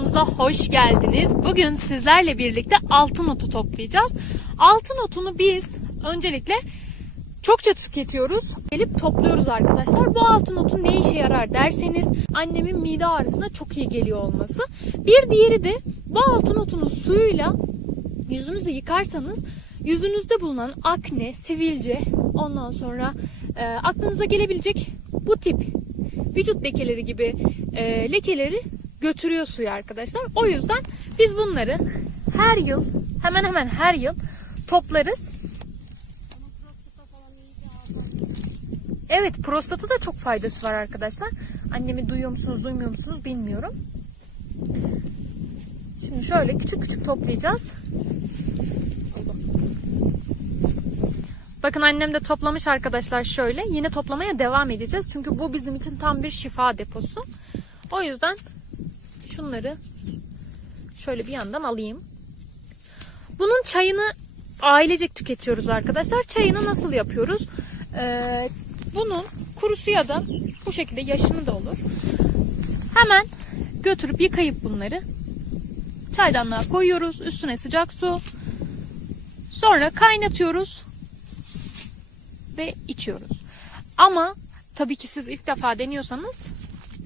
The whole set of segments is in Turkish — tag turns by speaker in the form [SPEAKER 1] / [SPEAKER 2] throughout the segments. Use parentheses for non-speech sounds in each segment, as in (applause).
[SPEAKER 1] kanalımıza hoş geldiniz. Bugün sizlerle birlikte altın otu toplayacağız. Altın otunu biz öncelikle çokça tüketiyoruz. Gelip topluyoruz arkadaşlar. Bu altın otu ne işe yarar derseniz annemin mide ağrısına çok iyi geliyor olması. Bir diğeri de bu altın otunun suyuyla yüzünüzü yıkarsanız yüzünüzde bulunan akne, sivilce, ondan sonra e, aklınıza gelebilecek bu tip vücut lekeleri gibi e, lekeleri götürüyor suyu arkadaşlar. O yüzden biz bunları her yıl hemen hemen her yıl toplarız. Evet prostata da çok faydası var arkadaşlar. Annemi duyuyor musunuz duymuyor musunuz bilmiyorum. Şimdi şöyle küçük küçük toplayacağız. Bakın annem de toplamış arkadaşlar şöyle. Yine toplamaya devam edeceğiz. Çünkü bu bizim için tam bir şifa deposu. O yüzden şunları şöyle bir yandan alayım. Bunun çayını ailecek tüketiyoruz arkadaşlar. Çayını nasıl yapıyoruz? Ee, bunun kurusu ya da bu şekilde yaşını da olur. Hemen götürüp yıkayıp bunları çaydanlığa koyuyoruz. Üstüne sıcak su. Sonra kaynatıyoruz ve içiyoruz. Ama tabii ki siz ilk defa deniyorsanız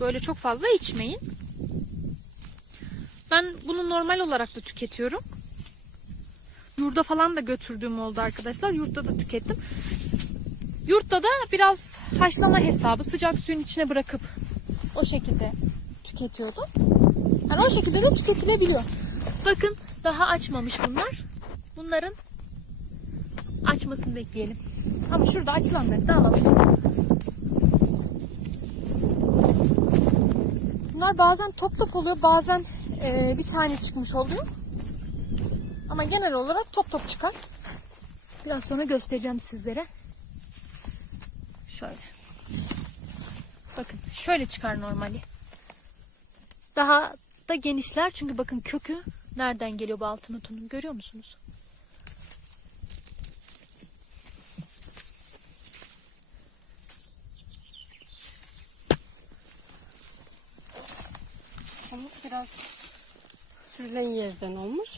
[SPEAKER 1] böyle çok fazla içmeyin. Ben bunu normal olarak da tüketiyorum. Yurda falan da götürdüğüm oldu arkadaşlar. Yurtta da tükettim. Yurtta da biraz haşlama hesabı sıcak suyun içine bırakıp o şekilde tüketiyordum. Yani o şekilde de tüketilebiliyor. Bakın daha açmamış bunlar. Bunların açmasını bekleyelim. Ama şurada açılanları da alalım. Bunlar bazen top top oluyor, bazen e, bir tane çıkmış oluyor. Ama genel olarak top top çıkar. Biraz sonra göstereceğim sizlere. Şöyle. Bakın şöyle çıkar normali. Daha da genişler çünkü bakın kökü nereden geliyor bu altın otunun görüyor musunuz?
[SPEAKER 2] Biraz sürülen yerden olmuş.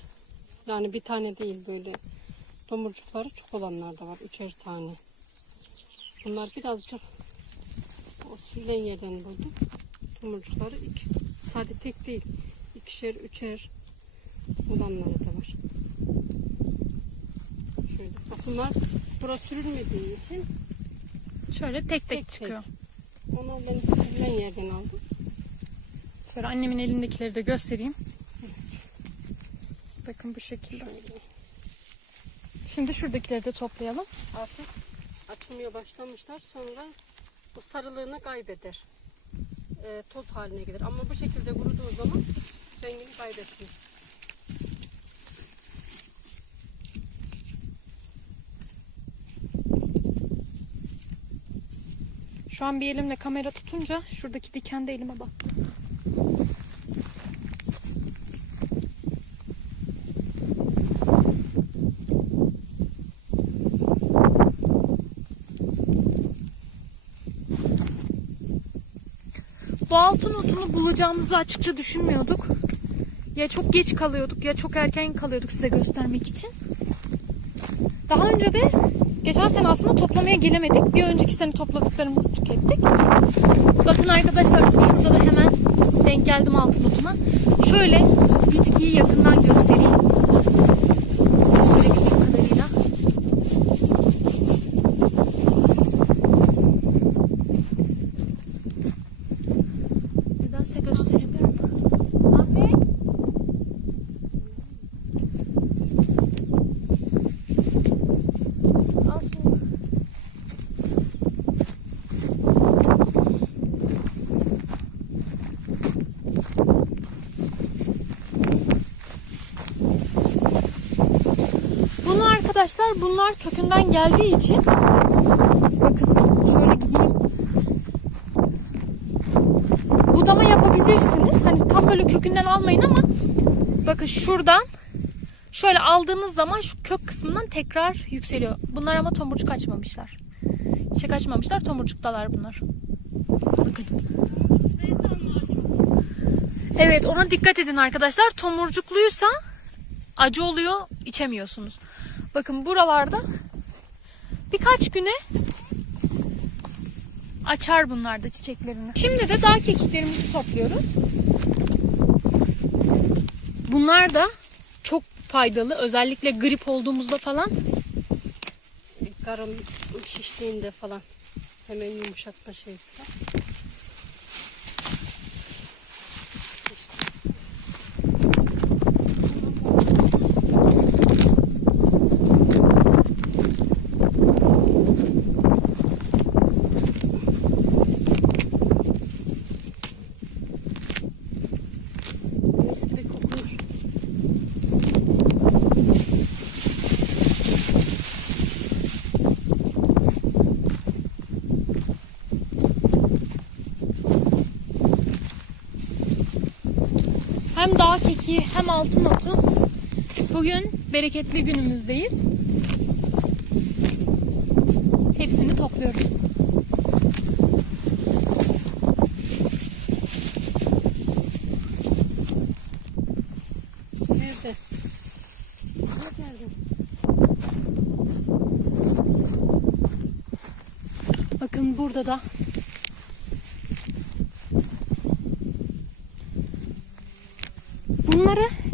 [SPEAKER 2] Yani bir tane değil böyle domurcukları çok olanlar da var. Üçer tane. Bunlar birazcık o sürülen yerden buldum. Domurcukları iki, sadece tek değil. ikişer, üçer olanları da var. Şöyle. Bak bunlar burası sürülmediği için
[SPEAKER 1] Şöyle tek tek,
[SPEAKER 2] tek
[SPEAKER 1] çıkıyor.
[SPEAKER 2] tek. Onu ben sürülen yerden aldım.
[SPEAKER 1] Şöyle annemin elindekileri de göstereyim. Bakın bu şekilde.
[SPEAKER 2] Şöyle.
[SPEAKER 1] Şimdi şuradakileri de toplayalım.
[SPEAKER 2] Artık açılmaya başlamışlar. Sonra bu sarılığını kaybeder. Ee, toz haline gelir. Ama bu şekilde kuruduğu zaman rengini kaybetmiyor.
[SPEAKER 1] Şu an bir elimle kamera tutunca şuradaki diken de elime battı. Bu altın otunu bulacağımızı açıkça düşünmüyorduk. Ya çok geç kalıyorduk ya çok erken kalıyorduk size göstermek için. Daha önce de geçen sene aslında toplamaya gelemedik. Bir önceki sene topladıklarımızı tükettik. Bakın arkadaşlar şurada da hemen denk geldim altın otuna. Şöyle bitkiyi yakından göstereyim. Nedense gösteremiyorum. Bunu arkadaşlar bunlar kökünden geldiği için bakın tam böyle kökünden almayın ama bakın şuradan şöyle aldığınız zaman şu kök kısmından tekrar yükseliyor. Bunlar ama tomurcuk açmamışlar. Çiçek açmamışlar. Tomurcuktalar bunlar. Bakın. Evet ona dikkat edin arkadaşlar. Tomurcukluysa acı oluyor içemiyorsunuz. Bakın buralarda birkaç güne açar bunlar da çiçeklerini. Şimdi de dağ kekiklerimizi topluyoruz. Bunlar da çok faydalı. Özellikle grip olduğumuzda falan
[SPEAKER 2] Karın şiştiğinde falan hemen yumuşatma şeysi. var.
[SPEAKER 1] Altın otu. Bugün bereketli günümüzdeyiz. Hepsini topluyoruz.
[SPEAKER 2] Nerede? Ne geldi?
[SPEAKER 1] Bakın burada da Bunları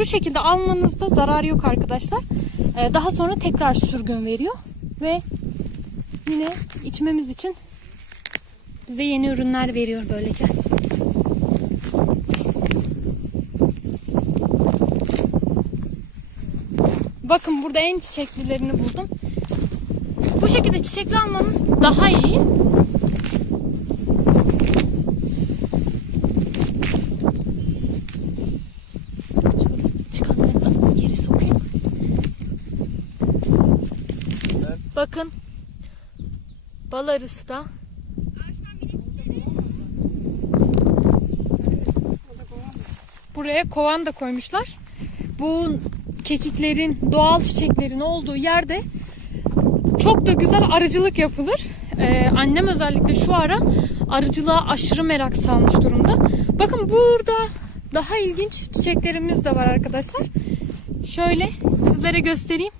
[SPEAKER 1] şu şekilde almanızda zarar yok arkadaşlar. Ee, Daha sonra tekrar sürgün veriyor ve yine içmemiz için bize yeni ürünler veriyor böylece. Bakın burada en çiçeklilerini buldum. Bu şekilde çiçekli almamız daha iyi. Şöyle çıkanları da geri sokayım. Bakın. Bal. Buraya kovan da koymuşlar. Bu kekiklerin, doğal çiçeklerin olduğu yerde çok da güzel arıcılık yapılır. Ee, annem özellikle şu ara arıcılığa aşırı merak salmış durumda. Bakın burada daha ilginç çiçeklerimiz de var arkadaşlar. Şöyle sizlere göstereyim.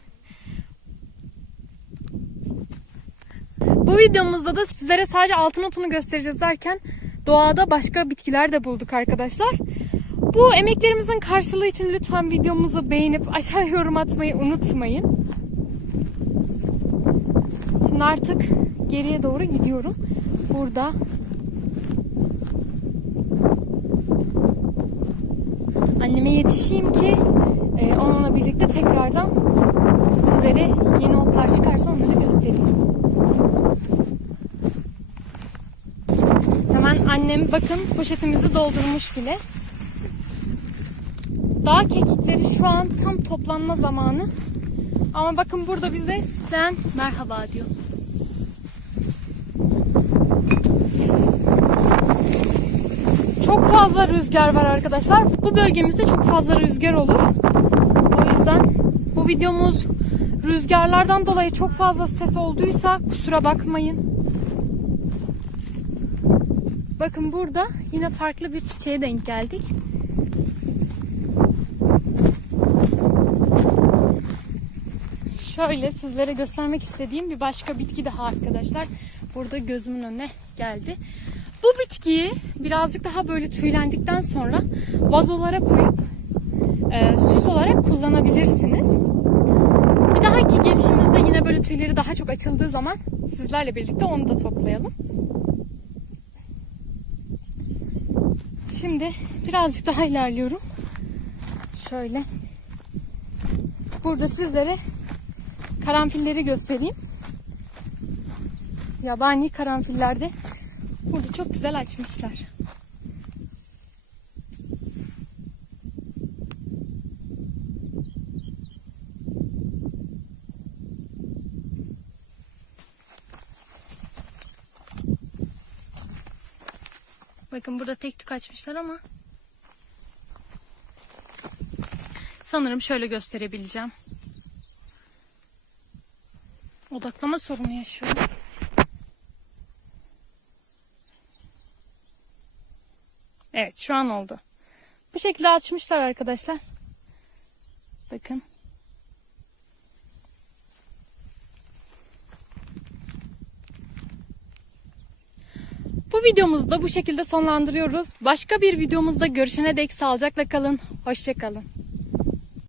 [SPEAKER 1] Bu videomuzda da sizlere sadece altın otunu göstereceğiz derken doğada başka bitkiler de bulduk arkadaşlar. Bu emeklerimizin karşılığı için lütfen videomuzu beğenip aşağı (laughs) yorum atmayı unutmayın. Şimdi artık geriye doğru gidiyorum. Burada anneme yetişeyim ki e, onunla birlikte tekrardan çıkarsa onları göstereyim. Hemen annem bakın poşetimizi doldurmuş bile. Dağ kekikleri şu an tam toplanma zamanı. Ama bakın burada bize sütleyen merhaba diyor. Çok fazla rüzgar var arkadaşlar. Bu bölgemizde çok fazla rüzgar olur. O yüzden bu videomuz rüzgarlardan dolayı çok fazla ses olduysa kusura bakmayın. Bakın burada yine farklı bir çiçeğe denk geldik. Şöyle sizlere göstermek istediğim bir başka bitki daha arkadaşlar. Burada gözümün önüne geldi. Bu bitkiyi birazcık daha böyle tüylendikten sonra vazolara koyup e, süs olarak kullanabilirsiniz. Bir dahaki gelişimizde yine böyle tüyleri daha çok açıldığı zaman sizlerle birlikte onu da toplayalım. Şimdi birazcık daha ilerliyorum. Şöyle. Burada sizlere karanfilleri göstereyim. Yabani karanfiller de burada çok güzel açmışlar. Bakın burada tek tük açmışlar ama sanırım şöyle gösterebileceğim. Odaklama sorunu yaşıyorum. Evet şu an oldu. şekilde açmışlar arkadaşlar. Bakın. Bu videomuzu bu şekilde sonlandırıyoruz. Başka bir videomuzda görüşene dek sağlıcakla kalın. Hoşçakalın.